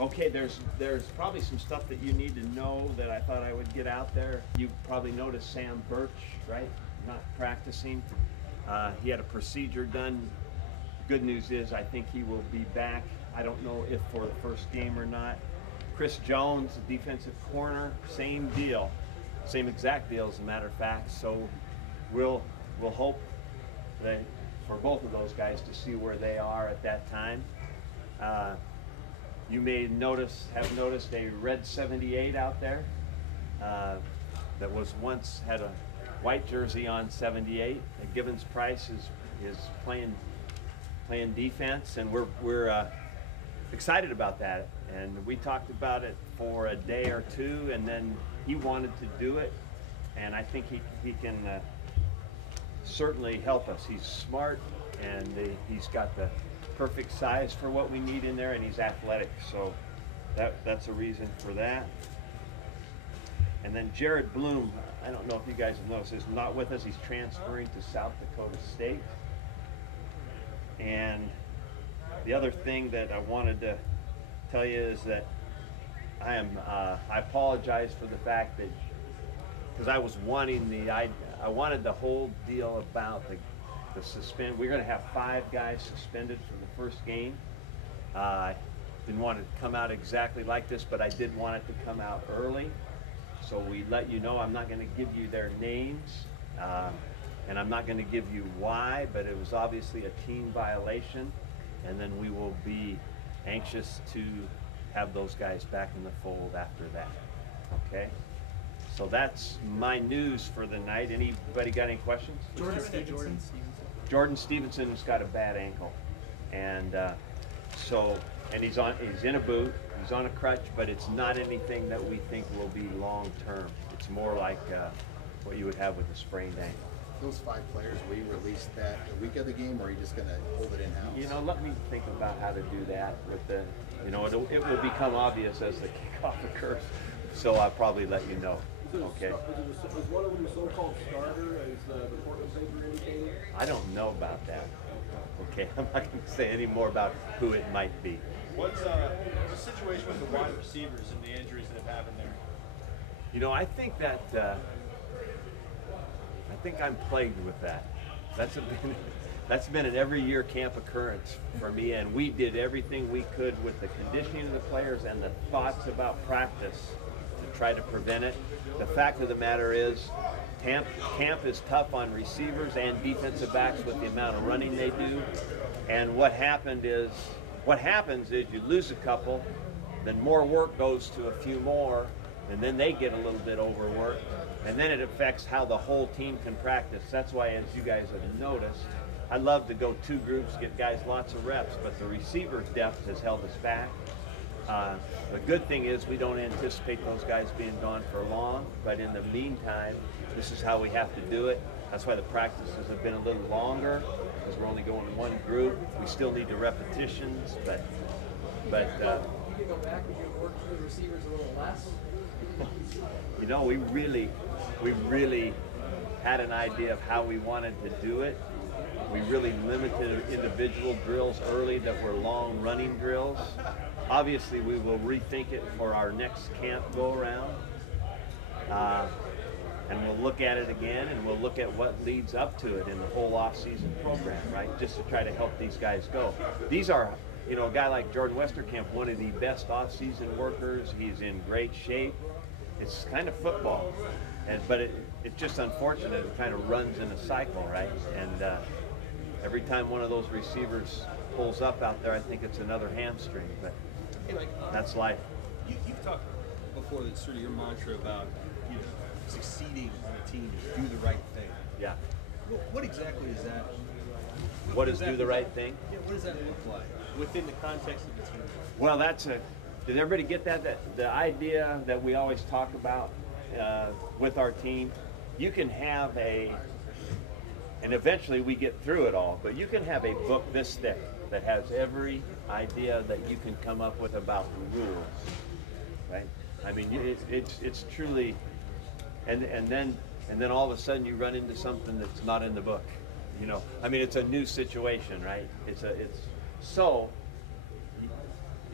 Okay, there's probably some stuff that you need to know that I thought I would get out there. You probably noticed Sam Birch, right? Not practicing. He had a procedure done. Good news is I think he will be back. I don't know if for the first game or not. Chris Jones, defensive corner, same deal. Same exact deal as a matter of fact. So we'll hope that for both of those guys to see where they are at that time. You may have noticed a red 78 out there that was once had a white jersey on 78. Gibbons Price is playing defense, and we're excited about that. And we talked about it for a day or two, and then he wanted to do it, and I think he can certainly help us. He's smart, and he's got the perfect size for what we need in there, and he's athletic, so that's a reason for that. And then Jared Bloom, I don't know if you guys have noticed, is not with us. He's transferring to South Dakota State. And the other thing that I wanted to tell you is that I apologize for the fact that, because I was wanting I wanted the whole deal about the suspend. We're going to have 5 guys suspended for the first game. I didn't want it to come out exactly like this, but I did want it to come out early. So we let you know. I'm not going to give you their names, and I'm not going to give you why, but it was obviously a team violation, and then we will be anxious to have those guys back in the fold after that. Okay? So that's my news for the night. Anybody got any questions? Jordan Stevenson's got a bad ankle, and he's in a boot. He's on a crutch, but it's not anything that we think will be long term. It's more like what you would have with a sprained ankle. Those 5 players, will you release that the week of the game, or are you just going to hold it in house? You know, let me think about how to do that with the. You know, it will become obvious as the kickoff occurs. So I'll probably let you know. Okay. Is one of them a so-called starter, as the Portland paper indicated? I don't know about that. Okay, I'm not going to say any more about who it might be. What's the situation with the wide receivers and the injuries that have happened there? You know, I think that I'm plagued with that. That's been an every year camp occurrence for me, and we did everything we could with the conditioning of the players and the thoughts about practice to try to prevent it. The fact of the matter is, camp is tough on receivers and defensive backs with the amount of running they do. And what happens is you lose a couple, then more work goes to a few more, and then they get a little bit overworked, and then it affects how the whole team can practice. That's why, as you guys have noticed, I love to go 2 groups, get guys lots of reps, but the receiver depth has held us back. The good thing is we don't anticipate those guys being gone for long, but in the meantime, this is how we have to do it. That's why the practices have been a little longer, because we're only going 1 group. We still need the repetitions, but you can go back and you work through the receivers a little less. You know, we really had an idea of how we wanted to do it. We really limited individual drills early that were long running drills. Obviously, we will rethink it for our next camp go-around. And we'll look at it again, and we'll look at what leads up to it in the whole off-season program, right? Just to try to help these guys go. These are, you know, a guy like Jordan Westerkamp, one of the best off-season workers. He's in great shape. It's kind of football, but it's just unfortunate. It kind of runs in a cycle, right? And every time one of those receivers pulls up out there, I think it's another hamstring. But that's life. You've talked before that sort of your mantra about succeeding on a team is do the right thing. Yeah. What exactly is that? What does do the right thing? Yeah, what does that look like within the context of the team? Well, did everybody get that? The idea that we always talk about with our team, you can have and eventually we get through it all, but you can have a book this thick that has every idea that you can come up with about the rules, right? I mean, it's truly, and then all of a sudden you run into something that's not in the book, you know. I mean, it's a new situation, right? So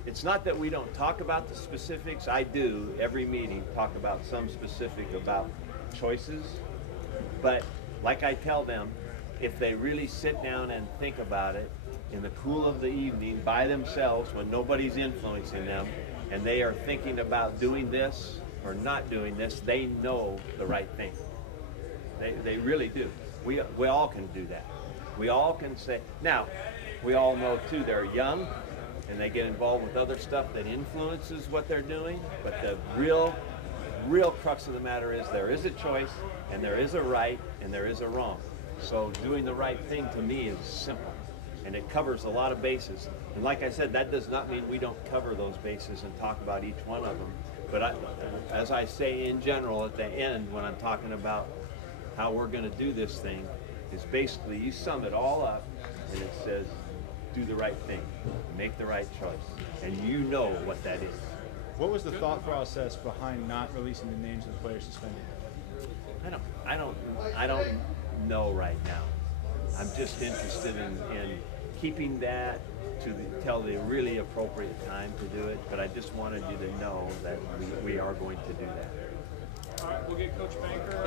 it's not that we don't talk about the specifics. I do every meeting talk about some specific about choices, but like I tell them, if they really sit down and think about it in the cool of the evening by themselves when nobody's influencing them, and they are thinking about doing this or not doing this, they know the right thing. They really do. We all can do that. We all can say, now, we all know too they're young and they get involved with other stuff that influences what they're doing, but the real crux of the matter is there is a choice and there is a right and there is a wrong. So doing the right thing to me is simple and it covers a lot of bases. And like I said, that does not mean we don't cover those bases and talk about each one of them. But as I say in general at the end when I'm talking about how we're going to do this thing, is basically you sum it all up and it says do the right thing, make the right choice, and you know what that is. What was the thought process behind not releasing the names of the players suspended? I don't know right now. I'm just interested in keeping that till the really appropriate time to do it, but I just wanted you to know that we are going to do that. All right, we'll get Coach Banker.